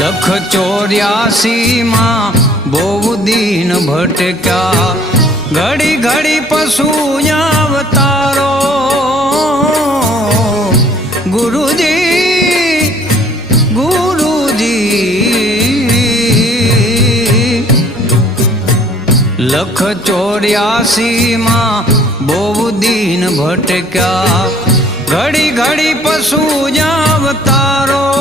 लख 84 मां बहु दीन भटक्या घड़ी घड़ी पशु अवतारो गुरुजी गुरुजी लख 84 मां बहु दीन भटक्या घड़ी घड़ी पशु अवतारो